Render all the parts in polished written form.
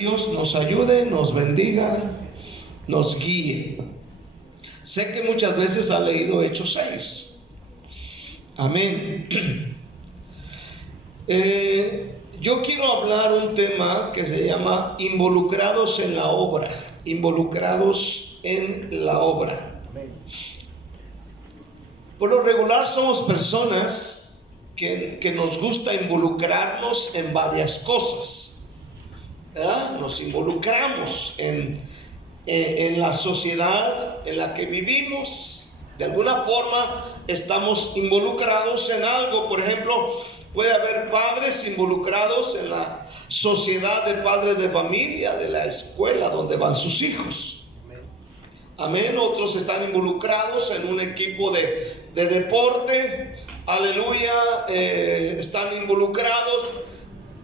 Dios nos ayude, nos bendiga, nos guíe. Sé que muchas veces ha leído Hechos 6. Amén. Yo quiero hablar un tema que se llama involucrados en la obra. Involucrados en la obra. Por lo regular somos personas que nos gusta involucrarnos en varias cosas, ¿verdad? Nos involucramos en la sociedad en la que vivimos. De alguna forma estamos involucrados en algo. Por ejemplo, puede haber padres involucrados en la sociedad de padres de familia, de la escuela donde van sus hijos. Amén. Otros están involucrados en un equipo de deporte. Aleluya. Están involucrados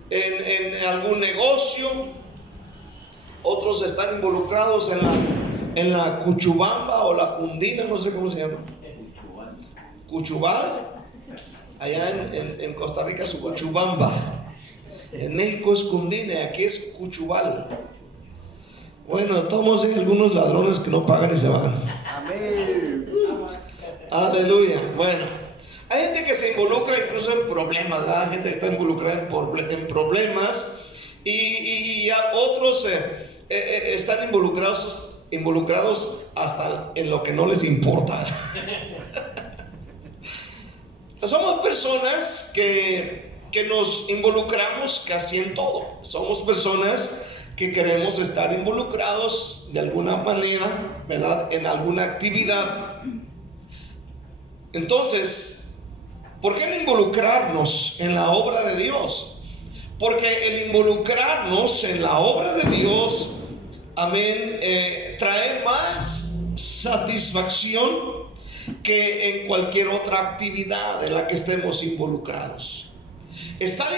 en algún negocio. Otros están involucrados en la cuchubamba o la cundina, no sé cómo se llama. Cuchubal. Allá en Costa Rica es cuchubamba. En México es cundina, aquí es cuchubal. Bueno, de todos modos hay algunos ladrones que no pagan y se van. Amén. Aleluya. Bueno, hay gente que se involucra incluso en problemas, ¿verdad? Hay gente que está involucrada en problemas y otros están involucrados hasta en lo que no les importa. Somos personas que nos involucramos casi en todo. Somos personas que queremos estar involucrados de alguna manera, ¿verdad? En alguna actividad. Entonces, ¿por qué no involucrarnos en la obra de Dios? Porque el involucrarnos en la obra de Dios, amén, trae más satisfacción que en cualquier otra actividad en la que estemos involucrados. Estar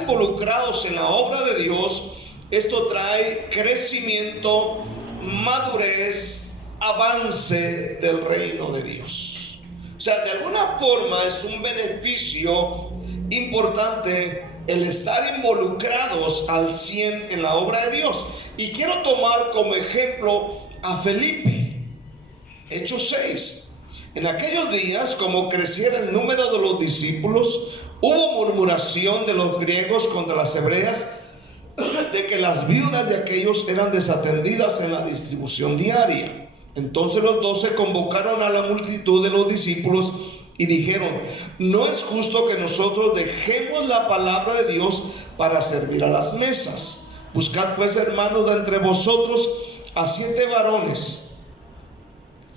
involucrados en la obra de Dios, esto trae crecimiento, madurez, avance del reino de Dios. O sea, de alguna forma es un beneficio importante el estar involucrados al 100 en la obra de Dios. Y quiero tomar como ejemplo a Felipe. Hechos 6. En aquellos días, como creciera el número de los discípulos, hubo murmuración de los griegos contra las hebreas de que las viudas de aquellos eran desatendidas en la distribución diaria. Entonces los 12 convocaron a la multitud de los discípulos y dijeron: no es justo que nosotros dejemos la palabra de Dios para servir a las mesas. Buscad pues, hermanos, de entre vosotros a 7 varones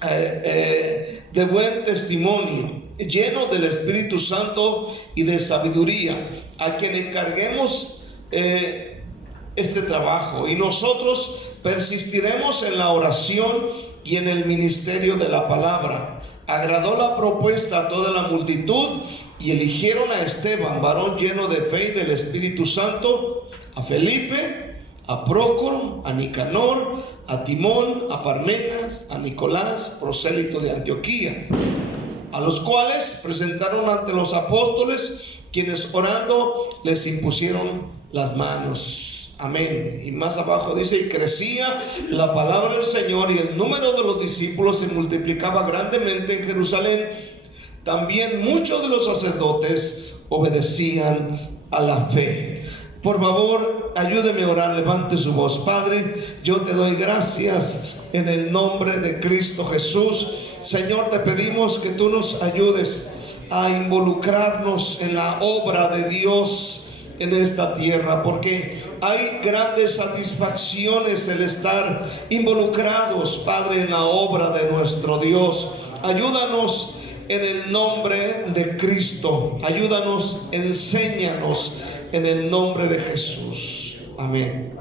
de buen testimonio, llenos del Espíritu Santo y de sabiduría, a quien encarguemos este trabajo, y nosotros persistiremos en la oración y en el ministerio de la palabra. Agradó la propuesta a toda la multitud y eligieron a Esteban, varón lleno de fe y del Espíritu Santo, a Felipe, a Prócoro, a Nicanor, a Timón, a Parmenas, a Nicolás, prosélito de Antioquía, a los cuales presentaron ante los apóstoles, quienes orando les impusieron las manos. Amén. Y más abajo dice: y crecía la palabra del Señor, y el número de los discípulos se multiplicaba grandemente en Jerusalén. También muchos de los sacerdotes obedecían a la fe. Por favor, ayúdeme a orar. Levante su voz. Padre, yo te doy gracias en el nombre de Cristo Jesús. Señor, te pedimos que tú nos ayudes a involucrarnos en la obra de Dios en esta tierra, porque hay grandes satisfacciones el estar involucrados, Padre, en la obra de nuestro Dios. Ayúdanos en el nombre de Cristo. Ayúdanos, enséñanos en el nombre de Jesús. Amén.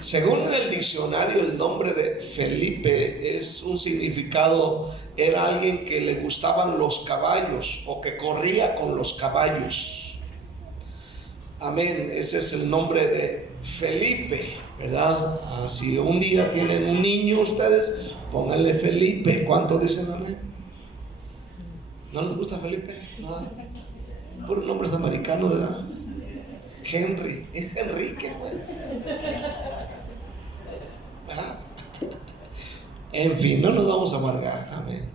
Según el diccionario, el nombre de Felipe es un significado, era alguien que le gustaban los caballos o que corría con los caballos. Amén. Ese es el nombre de Felipe, ¿verdad? Si un día tienen un niño ustedes, pónganle Felipe. ¿Cuántos dicen amén? ¿No les gusta Felipe? No. Puros nombres americanos, ¿verdad? Henry, es Enrique, pues. En fin, no nos vamos a amargar. Amén.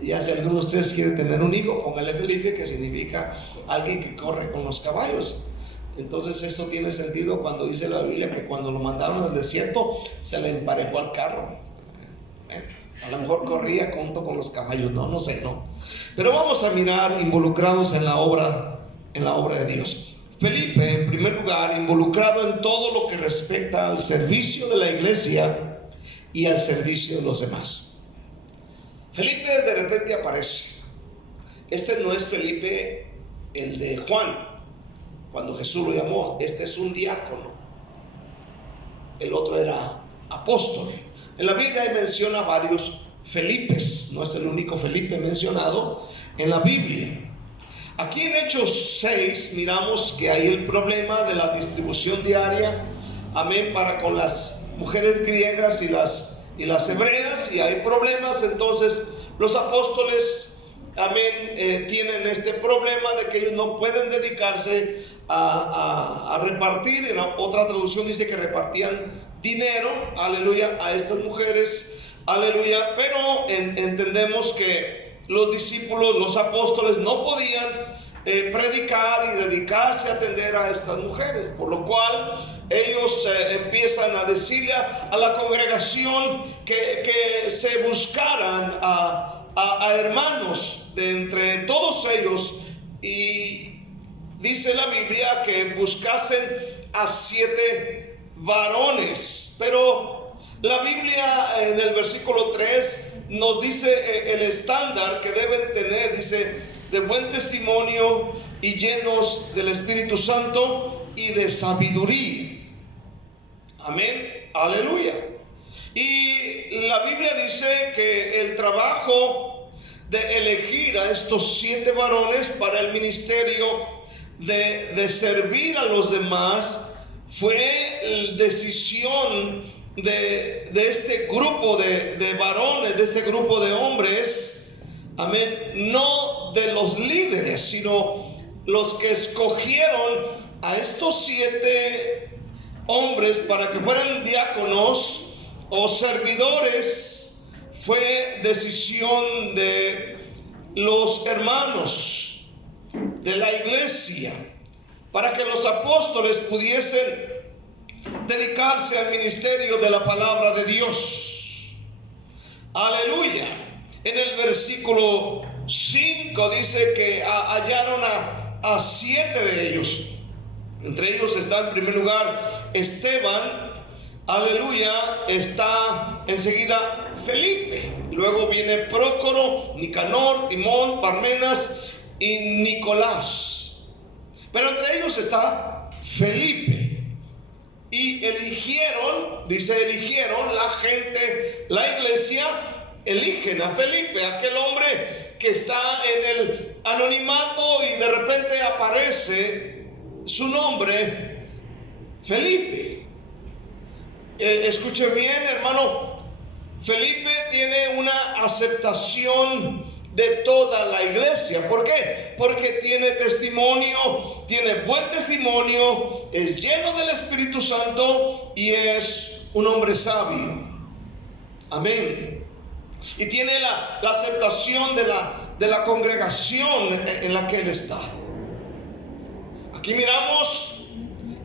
Ya si alguno de ustedes quiere tener un hijo, póngale Felipe, que significa alguien que corre con los caballos. Entonces eso tiene sentido cuando dice la Biblia que cuando lo mandaron al desierto se le emparejó al carro. A lo mejor corría junto con los caballos, no sé, no. Pero vamos a mirar involucrados en la obra de Dios. Felipe, en primer lugar, involucrado en todo lo que respecta al servicio de la iglesia y al servicio de los demás. Felipe de repente aparece. Este no es Felipe el de Juan, cuando Jesús lo llamó. Este es un diácono. El otro era apóstol. En la Biblia menciona varios Felipes, no es el único Felipe mencionado en la Biblia. Aquí en Hechos 6 miramos que hay el problema de la distribución diaria, amén, para con las mujeres griegas y las hebreas, y hay problemas. Entonces los apóstoles, amén, tienen este problema de que ellos no pueden dedicarse a repartir. En otra traducción dice que repartían dinero, aleluya, a estas mujeres, aleluya. Pero entendemos que los discípulos, los apóstoles no podían predicar y dedicarse a atender a estas mujeres, por lo cual ellos empiezan a decirle a la congregación que se buscaran a hermanos de entre todos ellos, y dice la Biblia que buscasen a 7 varones. Pero la Biblia en el versículo 3 nos dice el estándar que deben tener. Dice: de buen testimonio y llenos del Espíritu Santo y de sabiduría. Amén, aleluya. Y la Biblia dice que el trabajo de elegir a estos 7 varones para el ministerio de servir a los demás fue decisión de este grupo de varones, de este grupo de hombres, amén, no de los líderes, sino los que escogieron a estos 7 hombres para que fueran diáconos o servidores. Fue decisión de los hermanos de la iglesia, para que los apóstoles pudiesen dedicarse al ministerio de la palabra de Dios. Aleluya. En el versículo 5 dice que hallaron a 7 de ellos. Entre ellos está en primer lugar Esteban, aleluya. Está enseguida Felipe. Luego viene Prócoro, Nicanor, Timón, Parmenas y Nicolás. Pero entre ellos está Felipe. Y eligieron, dice, eligieron la gente, la iglesia, eligen a Felipe, aquel hombre que está en el anonimato y de repente aparece su nombre, Felipe. Escuche bien, hermano, Felipe tiene una aceptación de toda la iglesia. ¿Por qué? Porque tiene testimonio, tiene buen testimonio, es lleno del Espíritu Santo y es un hombre sabio. Amén. Y tiene la aceptación de la congregación en la que él está. Aquí miramos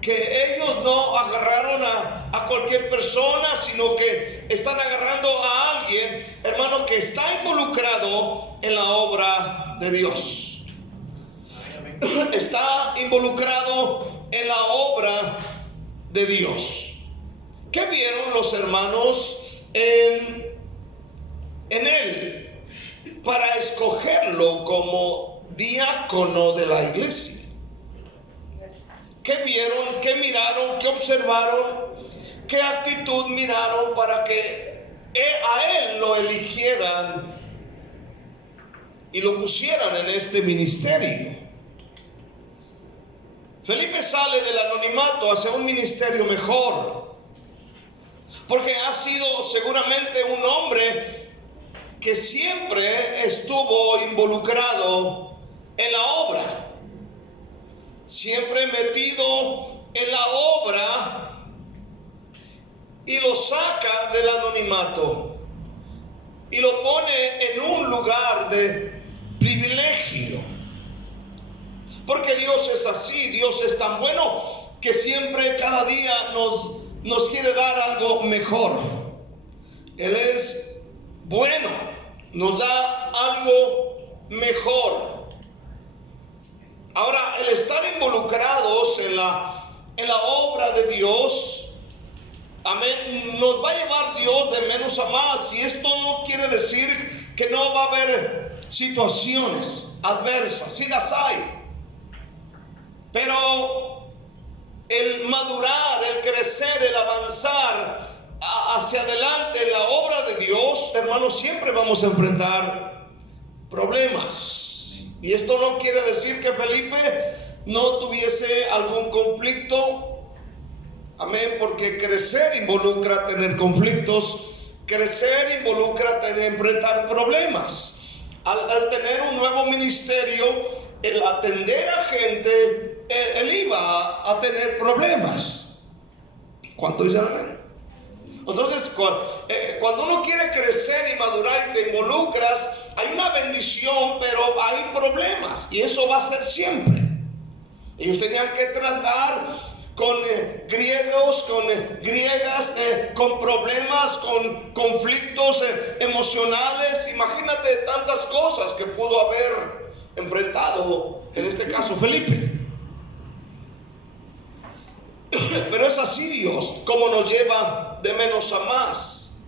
que ellos no agarraron a cualquier persona, sino que están agarrando a alguien, hermano, que está involucrado en la obra de Dios. Está involucrado en la obra de Dios. ¿Qué vieron los hermanos en él para escogerlo como diácono de la iglesia? ¿Qué vieron? ¿Qué miraron? ¿Qué observaron? ¿Qué actitud miraron para que a él lo eligieran y lo pusieran en este ministerio? Felipe sale del anonimato hacia un ministerio mejor, porque ha sido seguramente un hombre que siempre estuvo involucrado en la obra, siempre metido en la obra, y lo saca del anonimato y lo pone en un lugar de privilegio. Porque Dios es así, Dios es tan bueno que siempre, cada día nos quiere dar algo mejor. Él es bueno, nos da algo mejor. Ahora, el estar involucrados en la obra de Dios, amén, nos va a llevar Dios de menos a más. Y esto no quiere decir que no va a haber situaciones adversas, sí las hay, pero el madurar, el crecer, el avanzar hacia adelante en la obra de Dios, hermanos, siempre vamos a enfrentar problemas. Y esto no quiere decir que Felipe no tuviese algún conflicto, amén, porque crecer involucra tener conflictos, crecer involucra enfrentar problemas. Al tener un nuevo ministerio, el atender a gente, él iba a tener problemas. ¿Cuánto dicen amén? Entonces, cuando uno quiere crecer y madurar y te involucras, hay una bendición, pero hay problemas, y eso va a ser siempre. Ellos tenían que tratar con griegos, con griegas, con problemas, con conflictos emocionales. Imagínate tantas cosas que pudo haber enfrentado, en este caso Felipe. Pero es así Dios, como nos lleva de menos a más.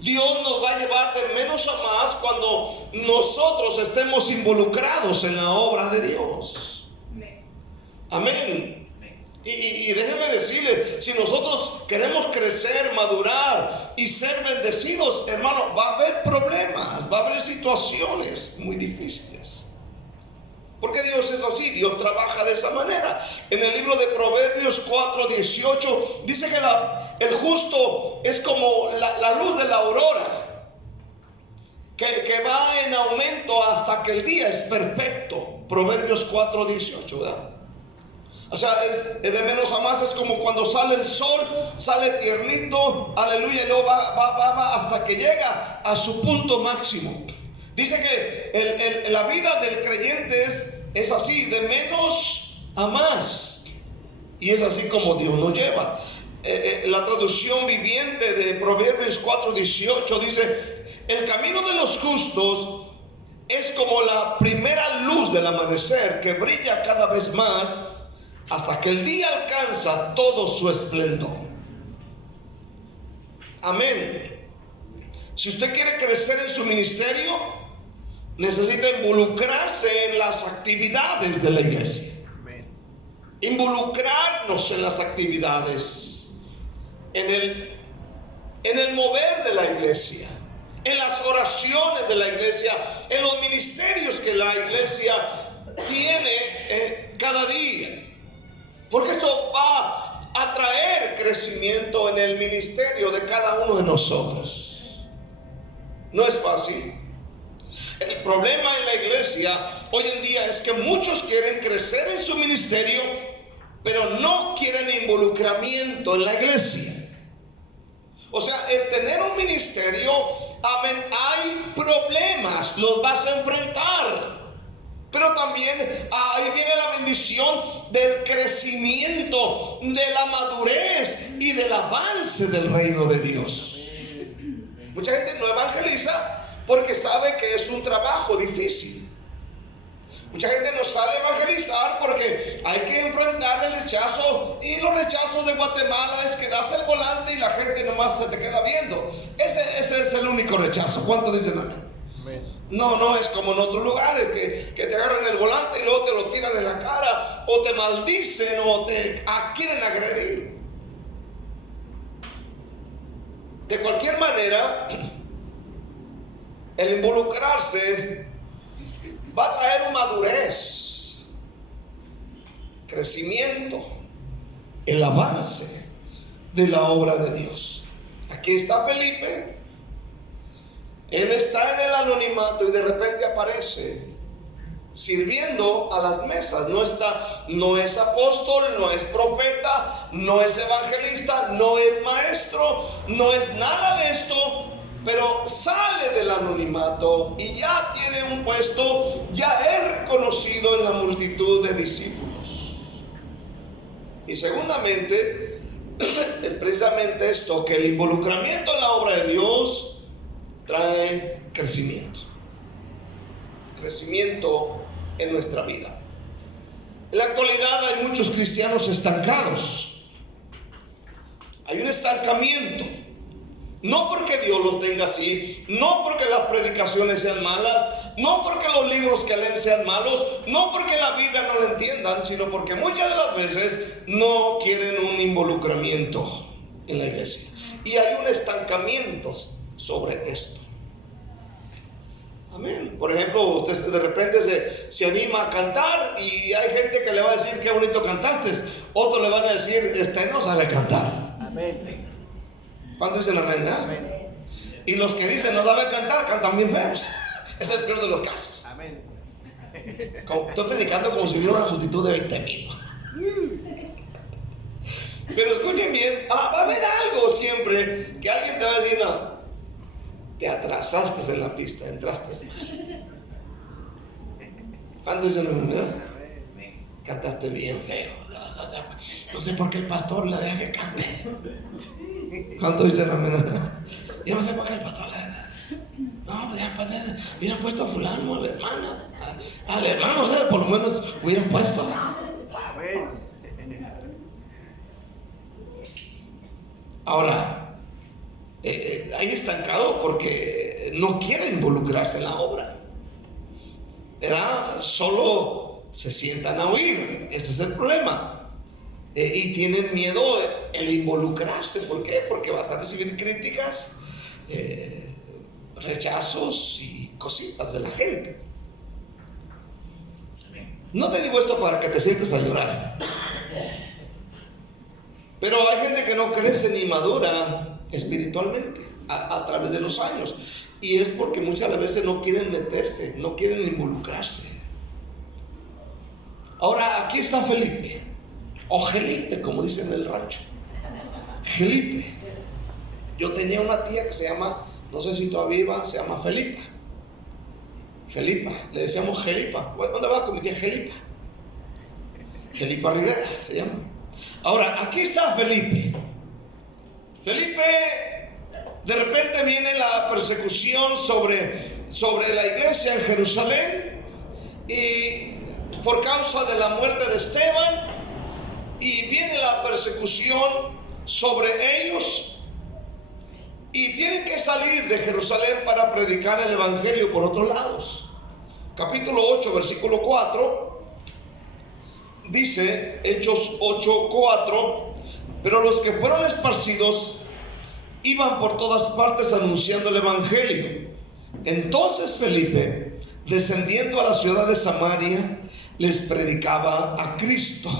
Dios nos va a llevar de menos a más cuando nosotros estemos involucrados en la obra de Dios. Amén. Y déjeme decirle, si nosotros queremos crecer, madurar y ser bendecidos, hermano, va a haber problemas, va a haber situaciones muy difíciles. Porque Dios es así, Dios trabaja de esa manera. En el libro de Proverbios 4:18 dice que el justo es como la luz de la aurora, que va en aumento hasta que el día es perfecto. Proverbios 4:18, ¿verdad? O sea, es de menos a más. Es como cuando sale el sol, sale tiernito, aleluya, y luego va hasta que llega a su punto máximo. Dice que la vida del creyente es así, de menos a más. Y es así como Dios nos lleva. La traducción viviente de Proverbios 4:18 dice: el camino de los justos es como la primera luz del amanecer, que brilla cada vez más hasta que el día alcanza todo su esplendor. Amén. Si usted quiere crecer en su ministerio, necesita involucrarse en las actividades de la iglesia. Involucrarnos en las actividades, en el mover de la iglesia, en las oraciones de la iglesia, en los ministerios que la iglesia tiene cada día. Porque esto va a traer crecimiento en el ministerio de cada uno de nosotros. No es fácil. El problema en la iglesia hoy en día es que muchos quieren crecer en su ministerio, pero no quieren involucramiento en la iglesia. O sea, el tener un ministerio, amén, hay problemas, los vas a enfrentar. Pero también ahí viene la bendición del crecimiento, de la madurez y del avance del reino de Dios. Mucha gente no evangeliza porque sabe que es un trabajo difícil. Mucha gente no sabe evangelizar porque hay que enfrentar el rechazo, y los rechazos de Guatemala es que das el volante y la gente nomás se te queda viendo. Ese es el único rechazo. ¿Cuántos dicen amén? No es como en otros lugares que te agarran el volante y luego te lo tiran en la cara, o te maldicen, o te quieren agredir. De cualquier manera, el involucrarse va a traer una madurez, crecimiento, el avance de la obra de Dios. Aquí está Felipe. Él está en el anonimato y de repente aparece sirviendo a las mesas. No es apóstol, no es profeta, no es evangelista, no es maestro, no es nada de esto, pero sale del anonimato y ya tiene un puesto, ya es reconocido en la multitud de discípulos. Y segundamente, es precisamente esto, que el involucramiento en la obra de Dios trae crecimiento en nuestra vida. En la actualidad hay muchos cristianos estancados. Hay un estancamiento. No porque Dios los tenga así, no porque las predicaciones sean malas, no porque los libros que leen sean malos, no porque la Biblia no la entiendan, sino porque muchas de las veces no quieren un involucramiento en la iglesia. Y hay un estancamiento sobre esto. Amén. Por ejemplo, usted de repente se anima a cantar y hay gente que le va a decir qué bonito cantaste. Otros le van a decir, no sabe cantar. Amén. ¿Cuánto dicen amén? Amén. Y los que dicen no saben cantar, cantan bien feos. Es el peor de los casos. Amén. Estoy predicando como si hubiera una multitud de 20,000. Pero escuchen bien, va a haber algo siempre que alguien te va a decir, no, te atrasaste en la pista, entraste mal. ¿Cuánto dicen amén? Cantaste bien feo. No sé por qué el pastor le deja que cante. ¿Cuánto dicen amén? Yo no sé por qué el pastor le deja. No, hubieran puesto a fulano, a la hermana. Al hermano, por lo menos hubieran puesto. Ahora, hay estancado porque no quiere involucrarse en la obra. ¿Verdad? Solo se sientan a oír. Ese es el problema. Y tienen miedo el involucrarse. ¿Por qué? Porque vas a recibir críticas, rechazos y cositas de la gente. No te digo esto para que te sientes a llorar, pero hay gente que no crece ni madura espiritualmente a través de los años, y es porque muchas veces no quieren meterse, no quieren involucrarse. Ahora aquí está Felipe, o Gelipe, como dicen en el rancho. Gelipe. Yo tenía una tía que se llama, no sé si todavía viva, se llama Felipa. Felipa, le decíamos Gelipa. ¿Dónde va con mi tía Gelipa? Gelipa Rivera se llama. Ahora, aquí está Felipe. Felipe, de repente viene la persecución sobre la iglesia en Jerusalén, y por causa de la muerte de Esteban, y viene la persecución sobre ellos, y tienen que salir de Jerusalén para predicar el evangelio por otros lados. Capítulo 8, versículo 4 dice, Hechos 8, 4: pero los que fueron esparcidos iban por todas partes anunciando el evangelio. Entonces Felipe, descendiendo a la ciudad de Samaria, les predicaba a Cristo.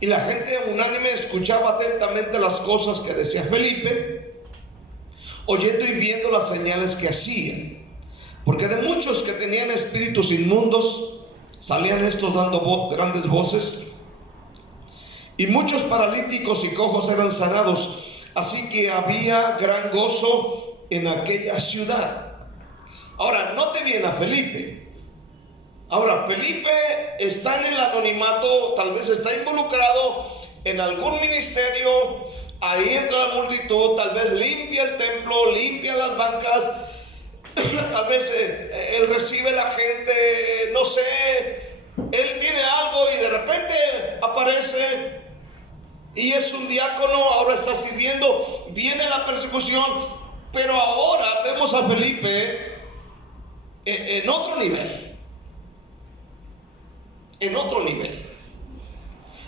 Y la gente unánime escuchaba atentamente las cosas que decía Felipe, oyendo y viendo las señales que hacía. Porque de muchos que tenían espíritus inmundos, salían estos dando grandes voces, y muchos paralíticos y cojos eran sanados. Así que había gran gozo en aquella ciudad. Ahora, note bien a Felipe. Ahora, Felipe está en el anonimato, tal vez está involucrado en algún ministerio. Ahí entra la multitud, tal vez limpia el templo, limpia las bancas, tal vez él recibe la gente, no sé, él tiene algo y de repente aparece y es un diácono, ahora está sirviendo, viene la persecución, pero ahora vemos a Felipe en otro nivel. En otro nivel.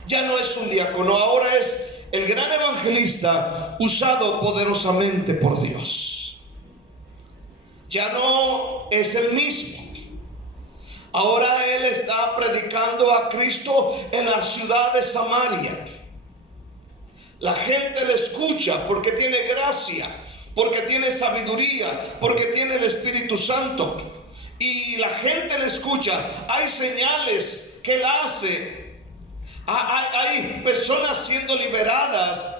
Ya no es un diácono, ahora es el gran evangelista usado poderosamente por Dios. Ya no es el mismo. Ahora él está predicando a Cristo en la ciudad de Samaria. La gente le escucha porque tiene gracia, porque tiene sabiduría, porque tiene el Espíritu Santo. Y la gente le escucha. Hay señales que él hace. Hay personas siendo liberadas.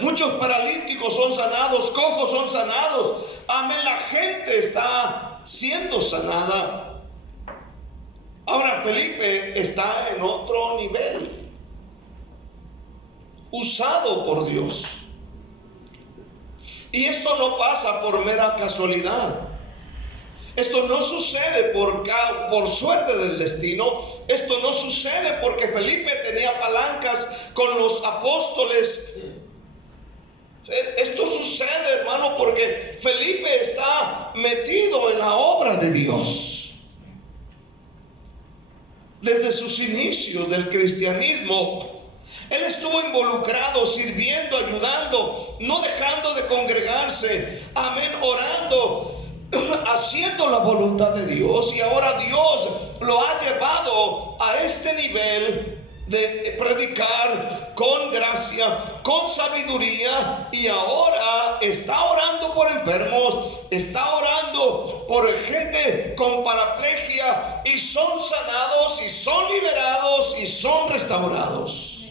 Muchos paralíticos son sanados, cojos son sanados. Amén, la gente está siendo sanada. Ahora Felipe está en otro nivel, usado por Dios. Y esto no pasa por mera casualidad. Esto no sucede por suerte del destino. Esto no sucede porque Felipe tenía palancas con los apóstoles. Esto sucede, hermano, porque Felipe está metido en la obra de Dios. Desde sus inicios del cristianismo, él estuvo involucrado, sirviendo, ayudando, no dejando de congregarse, amén, orando, haciendo la voluntad de Dios. Y ahora Dios lo ha llevado a este nivel de predicar con gracia, con sabiduría, y ahora está orando por enfermos, está orando por gente con paraplegia, y son sanados, y son liberados, y son restaurados.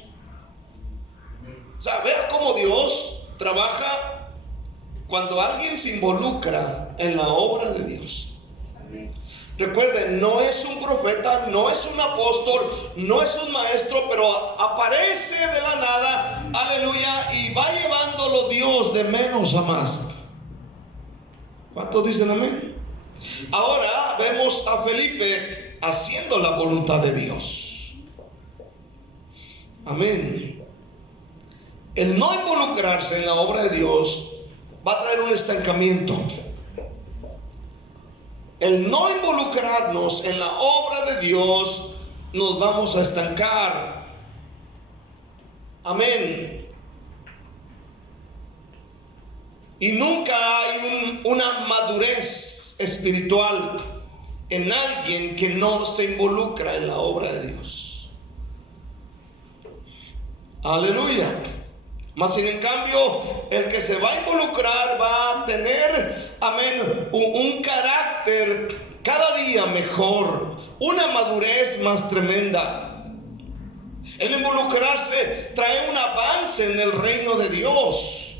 O sea, vea cómo Dios trabaja cuando alguien se involucra en la obra de Dios. Recuerden, no es un profeta, no es un apóstol, no es un maestro, pero aparece de la nada, aleluya, y va llevándolo Dios de menos a más. ¿Cuántos dicen amén? Ahora vemos a Felipe haciendo la voluntad de Dios. Amén. El no involucrarse en la obra de Dios va a traer un estancamiento. El no involucrarnos en la obra de Dios, nos vamos a estancar. Amén. Y nunca hay una madurez espiritual en alguien que no se involucra en la obra de Dios. Aleluya. Mas sin en cambio, el que se va a involucrar va a tener, amén, un carácter cada día mejor, una madurez más tremenda. El involucrarse trae un avance en el reino de Dios,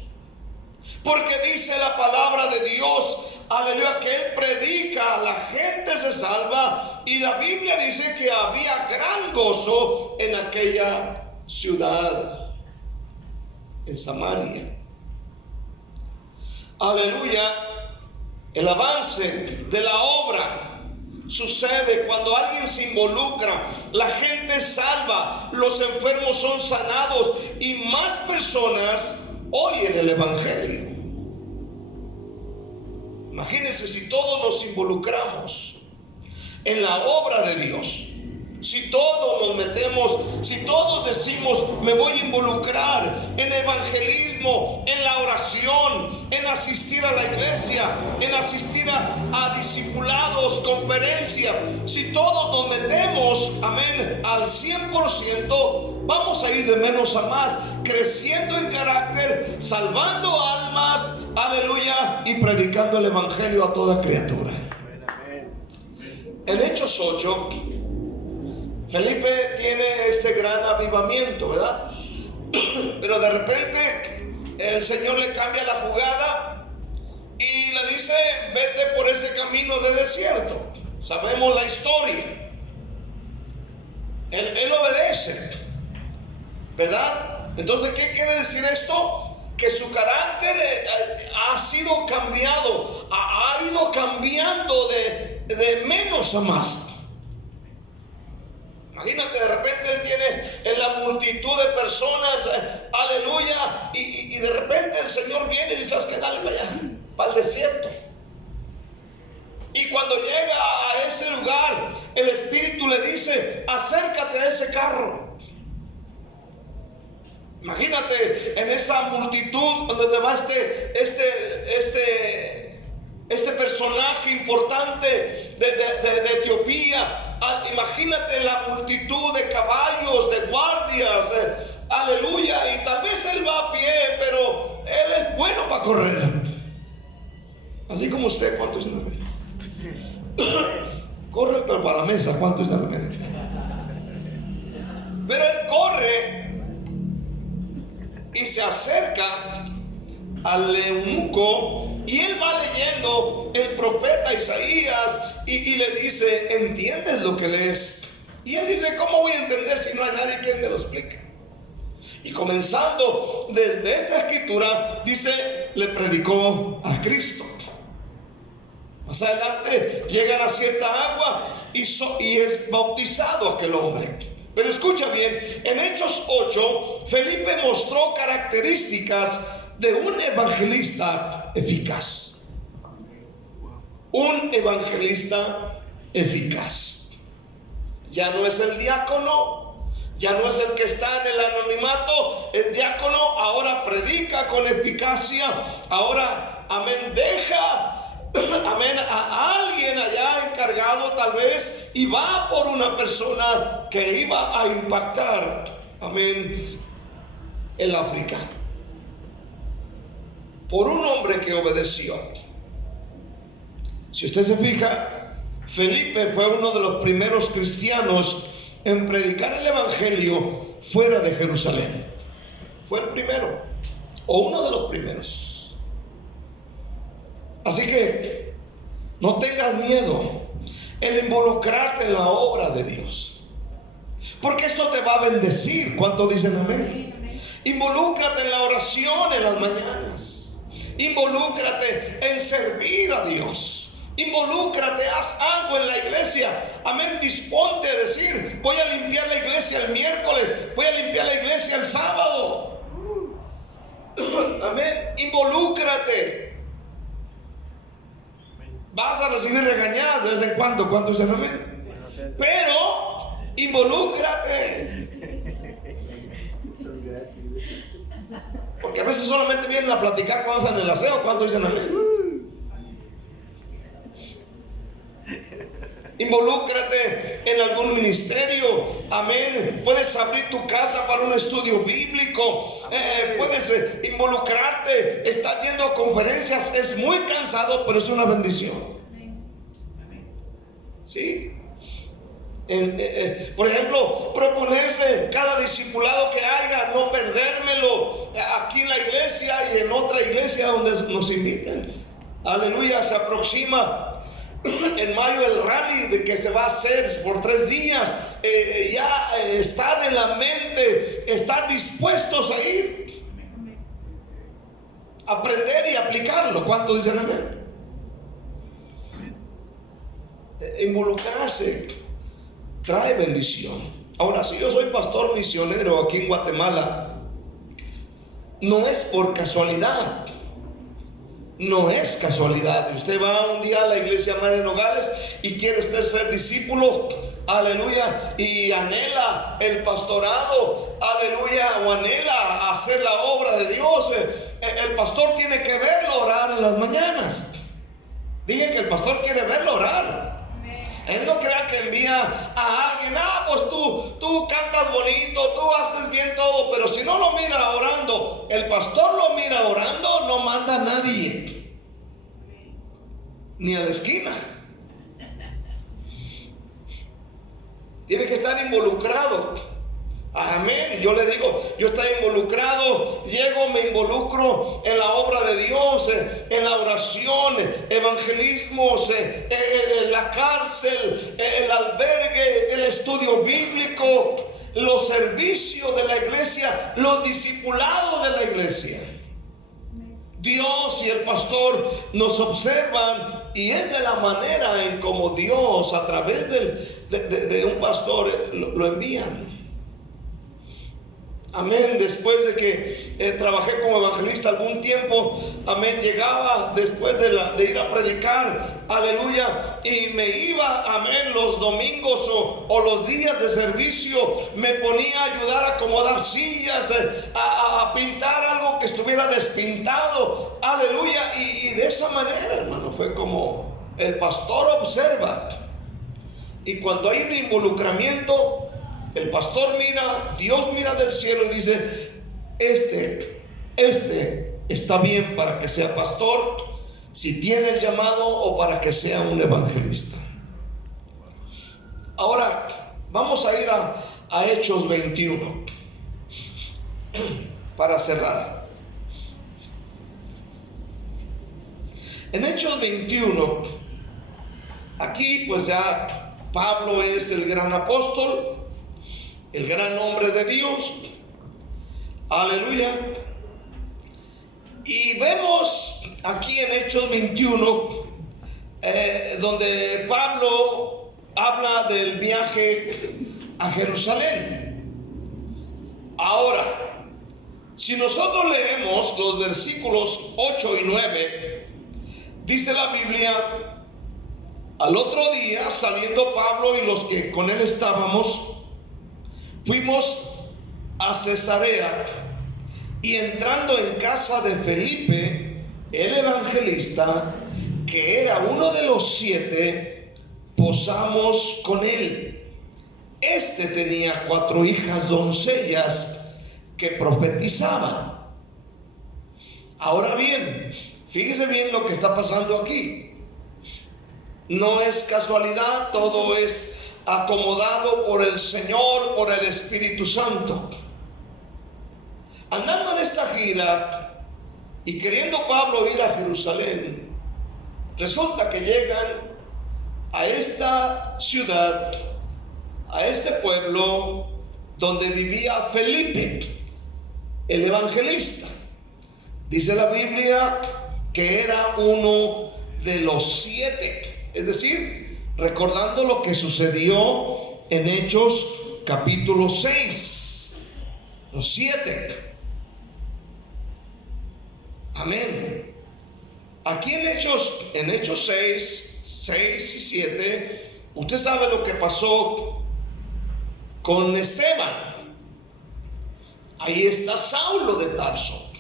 porque dice la palabra de Dios, aleluya, que Él predica, la gente se salva, y la Biblia dice que había gran gozo en aquella ciudad, en Samaria. Aleluya. El avance de la obra sucede cuando alguien se involucra, la gente es salva, los enfermos son sanados y más personas oyen el evangelio. Imagínense si todos nos involucramos en la obra de Dios. Si todos nos metemos, si todos decimos, me voy a involucrar en evangelismo, en la oración, en asistir a la iglesia, en asistir a discipulados, conferencias, si todos nos metemos, amén, al 100%, vamos a ir de menos a más, creciendo en carácter, salvando almas, aleluya, y predicando el evangelio a toda criatura. En Hechos 8, Felipe tiene este gran avivamiento, ¿verdad? Pero de repente el Señor le cambia la jugada y le dice, vete por ese camino de desierto. Sabemos la historia. Él obedece, ¿verdad? Entonces, ¿qué quiere decir esto? Que su carácter ha sido cambiado, ha ido cambiando de menos a más. Imagínate, de repente él tiene en la multitud de personas, aleluya, y de repente el Señor viene y dice, ¿sabes qué? Dale para allá, para el desierto. Y cuando llega a ese lugar, el Espíritu le dice, acércate a ese carro. Imagínate en esa multitud donde va este personaje importante de Etiopía. Imagínate la multitud de caballos, de guardias, aleluya, y tal vez él va a pie, pero él es bueno para correr. Así como usted, ¿cuántos en la mesa? Corre, pero para la mesa, ¿cuántos en la mesa? Pero él corre y se acerca al eunuco y él va leyendo el profeta Isaías y le dice: ¿entiendes lo que lees? Y él dice: ¿cómo voy a entender si no hay nadie quien me lo explique? Y comenzando desde esta escritura, dice, le predicó a Cristo. Más adelante llegan a cierta agua y es bautizado aquel hombre. Pero escucha bien, en Hechos 8, Felipe mostró características de un evangelista eficaz. Un evangelista eficaz. Ya no es el diácono, ya no es el que está en el anonimato. El diácono ahora predica con eficacia. Ahora, amén, deja, amén, a alguien allá encargado tal vez y va por una persona que iba a impactar, amén, el África. Por un hombre que obedeció. Si usted se fija, Felipe fue uno de los primeros cristianos en predicar el evangelio fuera de Jerusalén. Fue el primero, o uno de los primeros. Así que no tengas miedo en involucrarte en la obra de Dios, porque esto te va a bendecir. ¿Cuántos dicen amén? Involúcrate en la oración en las mañanas. Involúcrate en servir a Dios. Involúcrate, haz algo en la iglesia. Amén, disponte a decir: voy a limpiar la iglesia el miércoles, voy a limpiar la iglesia el sábado. Amén, involúcrate. Vas a recibir regañadas de vez en cuando. ¿Cuántos dicen amén? Pero involúcrate. Porque a veces solamente vienen a platicar cuando hacen el aseo. ¿Cuántos dicen amén? Involúcrate en algún ministerio. Amén. Puedes abrir tu casa para un estudio bíblico. Puedes involucrarte. Estar yendo a conferencias es muy cansado, pero es una bendición. ¿Sí? Por ejemplo, proponerse cada discipulado que haya, no perdérmelo aquí en la iglesia y en otra iglesia donde nos inviten. Aleluya, se aproxima en mayo el rally de que se va a hacer por 3 días. Ya estar en la mente, estar dispuestos a ir, aprender y aplicarlo. ¿Cuántos dicen amén? Involucrarse trae bendición. Ahora, si yo soy pastor misionero aquí en Guatemala, no es por casualidad. No es casualidad. Usted va un día a la iglesia Madre Nogales y quiere usted ser discípulo, aleluya, y anhela el pastorado, aleluya, o anhela hacer la obra de Dios. El pastor tiene que verlo orar en las mañanas. Dije que el pastor quiere verlo orar. Él no crea que envía a alguien: pues tú cantas bonito, tú haces bien todo, pero si no lo mira orando, el pastor lo mira orando, no manda a nadie, ni a la esquina. Tiene que estar involucrado. Amén. Yo le digo, yo estoy involucrado, llego, me involucro en la obra de Dios, en la oración, evangelismos, la cárcel, el albergue, el estudio bíblico, los servicios de la iglesia, los discipulados de la iglesia. Dios y el pastor nos observan, y es de la manera en como Dios a través de un pastor lo envían. Amén. Después de que trabajé como evangelista algún tiempo, amén, llegaba después de ir a predicar, aleluya, y me iba, amén, los domingos o los días de servicio, me ponía a ayudar a acomodar sillas, a pintar algo que estuviera despintado, aleluya, y de esa manera, hermano, fue como el pastor observa, y cuando hay un involucramiento, el pastor mira, Dios mira del cielo y dice: este está bien para que sea pastor, si tiene el llamado, o para que sea un evangelista. Ahora vamos a ir a Hechos 21. para cerrar. En Hechos 21, aquí pues ya Pablo es el gran apóstol, el gran hombre de Dios. Aleluya. Y vemos aquí en Hechos 21, donde Pablo habla del viaje a Jerusalén. Ahora, si nosotros leemos los versículos 8 y 9, dice la Biblia: al otro día, saliendo Pablo y los que con él estábamos, fuimos a Cesarea, y entrando en casa de Felipe, el evangelista, que era uno de los 7, posamos con él. Este tenía 4 hijas doncellas que profetizaban. Ahora bien, fíjese bien lo que está pasando aquí. No es casualidad, todo es acomodado por el Señor, por el Espíritu Santo. Andando en esta gira y queriendo Pablo ir a Jerusalén, resulta que llegan a esta ciudad, a este pueblo donde vivía Felipe, el evangelista. Dice la Biblia que era uno de los 7, es decir, recordando lo que sucedió en Hechos capítulo 6, los 7. Amén. Aquí en Hechos 6 y 7, usted sabe lo que pasó con Esteban. Ahí está Saulo de Tarso.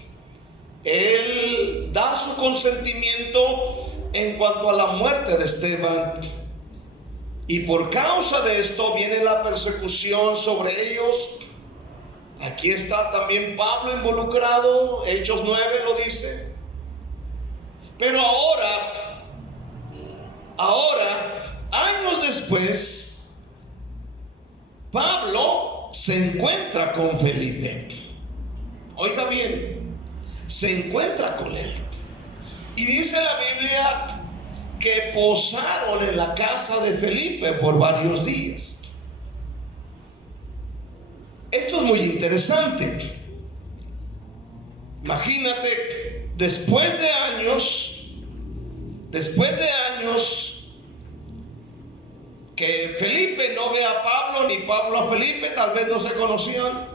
Él da su consentimiento en cuanto a la muerte de Esteban, y por causa de esto viene la persecución sobre ellos. Aquí está también Pablo involucrado, Hechos 9 lo dice. Pero ahora, años después, Pablo se encuentra con Felipe. Oiga bien, se encuentra con él. Y dice la Biblia que posaron en la casa de Felipe por varios días. Esto es muy interesante. Imagínate, después de años que Felipe no ve a Pablo ni Pablo a Felipe, tal vez no se conocían,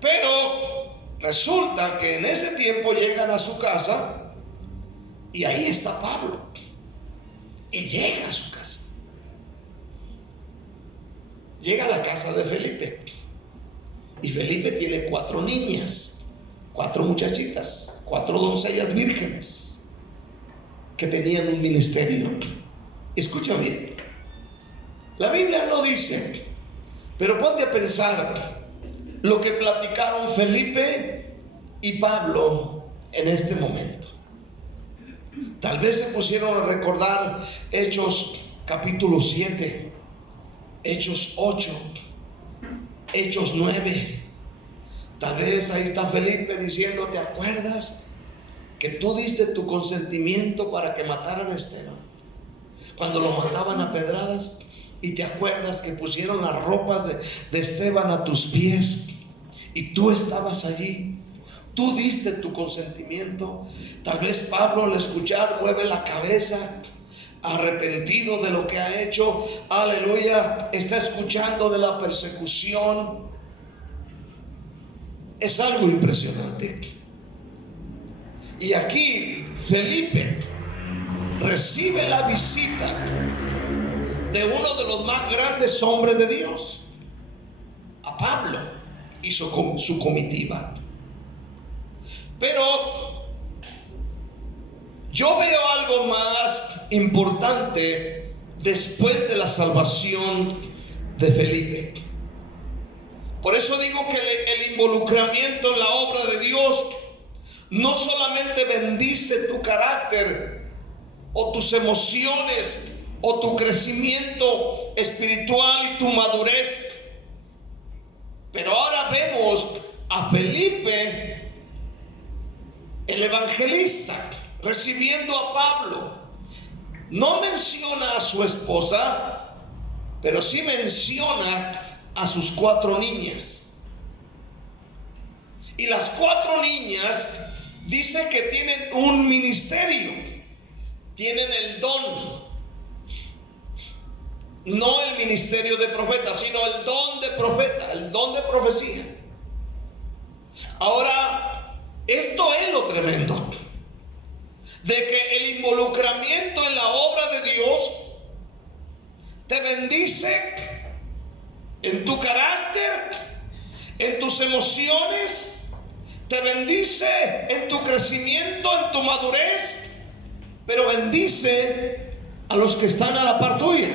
pero resulta que en ese tiempo llegan a su casa y ahí está Pablo, y llega a su casa, llega a la casa de Felipe. Y Felipe tiene 4 niñas, 4 muchachitas, 4 doncellas vírgenes que tenían un ministerio. Escucha bien, la Biblia no dice, pero ponte a pensar lo que platicaron Felipe y Pablo en este momento. Tal vez se pusieron a recordar Hechos capítulo 7, Hechos 8, Hechos 9. Tal vez ahí está Felipe diciendo: ¿te acuerdas que tú diste tu consentimiento para que mataran a Esteban? Cuando lo mataban a pedradas. Y te acuerdas que pusieron las ropas de Esteban a tus pies, y tú estabas allí. Tú diste tu consentimiento. Tal vez Pablo al escuchar mueve la cabeza, arrepentido de lo que ha hecho. Aleluya, está escuchando de la persecución. Es algo impresionante. Y aquí Felipe recibe la visita de uno de los más grandes hombres de Dios, a Pablo y su comitiva. Pero yo veo algo más importante después de la salvación de Felipe. Por eso digo que el involucramiento en la obra de Dios no solamente bendice tu carácter o tus emociones o tu crecimiento espiritual y tu madurez, pero ahora vemos a Felipe, el evangelista, recibiendo a Pablo. No menciona a su esposa, pero sí menciona a sus 4 niñas. Y las 4 niñas dice que tienen un ministerio, tienen el don. No el ministerio de profeta, sino el don de profeta, el don de profecía. Ahora, esto es lo tremendo, de que el involucramiento en la obra de Dios te bendice en tu carácter, en tus emociones, te bendice en tu crecimiento, en tu madurez, pero bendice a los que están a la par tuya.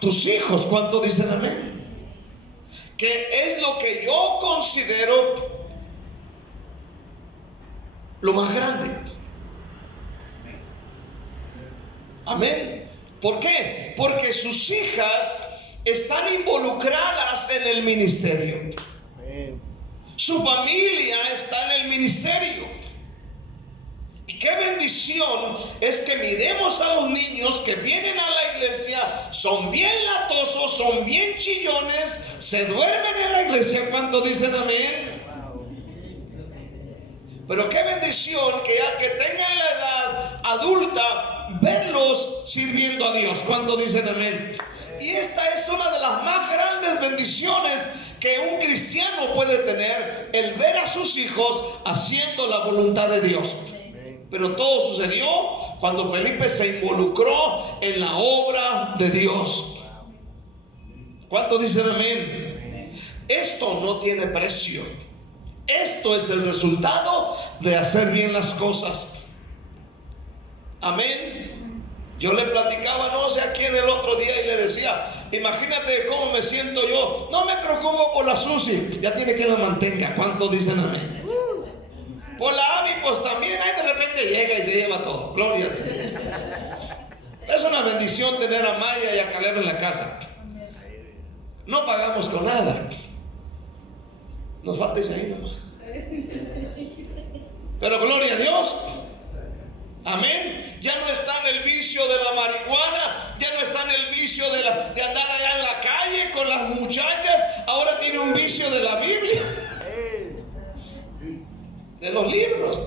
Tus hijos, ¿cuánto dicen amén? Que es lo que yo considero lo más grande. Amén. ¿Por qué? Porque sus hijas están involucradas en el ministerio. Su familia está en el ministerio. Y qué bendición es que miremos a los niños que vienen a la iglesia, son bien latosos, son bien chillones, se duermen en la iglesia. ¿Cuánto dicen amén? Pero qué bendición que ya que tengan la edad adulta, verlos sirviendo a Dios. ¿Cuánto dicen amén? Y esta es una de las más grandes bendiciones que un cristiano puede tener, el ver a sus hijos haciendo la voluntad de Dios. Pero todo sucedió cuando Felipe se involucró en la obra de Dios. ¿Cuánto dicen amén? Esto no tiene precio. Esto es el resultado de hacer bien las cosas. Amén. Yo le platicaba no sé a quién el otro día y le decía, imagínate cómo me siento yo. No me preocupo por la Susi, ya tiene quien la mantenga. ¿Cuánto dicen amén? Por la Abby, pues también ahí de repente llega y se lleva todo. Gloria al Señor. Es una bendición tener a Maya y a Caleb en la casa. No pagamos con nada. Nos falta Isaí nomás. Pero gloria a Dios. Amén. Ya no está en el vicio de la marihuana, ya no está en el vicio de andar allá en la calle con las muchachas. Ahora tiene un vicio de la Biblia, de los libros.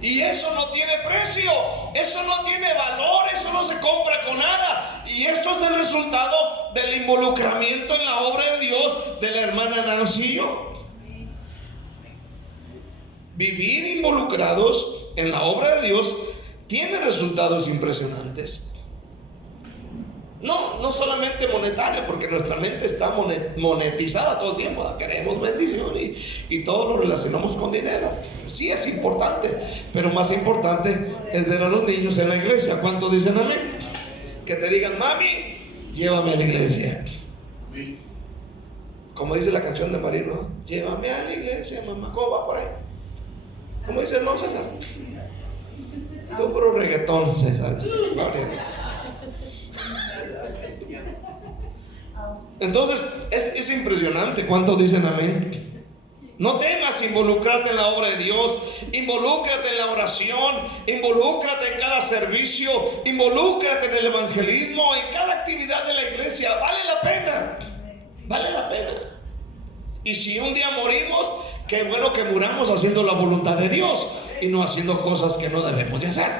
Y eso no tiene precio, eso no tiene valor, eso no se compra con nada. Y esto es el resultado del involucramiento en la obra de Dios de la hermana Nancy y yo. Vivir involucrados en la obra de Dios tiene resultados impresionantes. No solamente monetarios, porque nuestra mente está monetizada todo el tiempo. Queremos bendición y todo lo relacionamos con dinero. Sí es importante, pero más importante es ver a los niños en la iglesia. ¿Cuántos dicen amén? Que te digan, mami, llévame a la iglesia. Como dice la canción de Marino, llévame a la iglesia, mamá. ¿Cómo va por ahí? ¿Cómo dice el hermano César? Tú puro reggaetón, César. Entonces es impresionante. ¿Cuántos dicen amén? No temas involucrarte en la obra de Dios. Involúcrate en la oración, involúcrate en cada servicio, involúcrate en el evangelismo, en cada actividad de la iglesia. Vale la pena, vale la pena. Y si un día morimos, qué bueno que muramos haciendo la voluntad de Dios y no haciendo cosas que no debemos de hacer.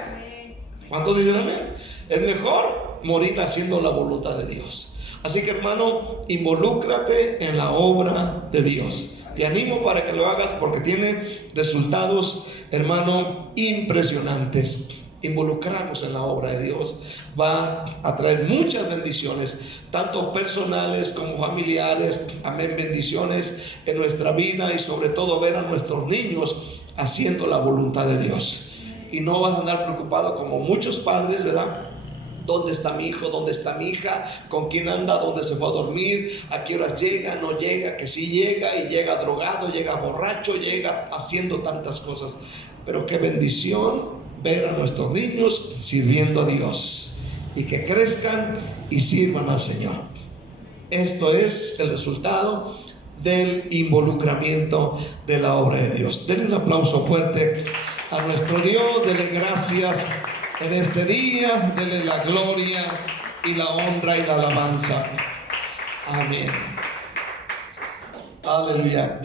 ¿Cuántos dicen amén? Es mejor morir haciendo la voluntad de Dios. Así que, hermano, involúcrate en la obra de Dios. Te animo para que lo hagas porque tiene resultados, hermano, impresionantes. Involucrarnos en la obra de Dios va a traer muchas bendiciones, tanto personales como familiares. Amén, bendiciones en nuestra vida y sobre todo ver a nuestros niños haciendo la voluntad de Dios. Y no vas a andar preocupado como muchos padres, ¿verdad? ¿Dónde está mi hijo? ¿Dónde está mi hija? ¿Con quién anda? ¿Dónde se fue a dormir? ¿A qué horas llega? ¿No llega? Que sí llega y llega drogado, llega borracho, llega haciendo tantas cosas. Pero qué bendición ver a nuestros niños sirviendo a Dios y que crezcan y sirvan al Señor. Esto es el resultado del involucramiento de la obra de Dios. Denle un aplauso fuerte a nuestro Dios, denle gracias en este día, denle la gloria y la honra y la alabanza. Amén. Aleluya.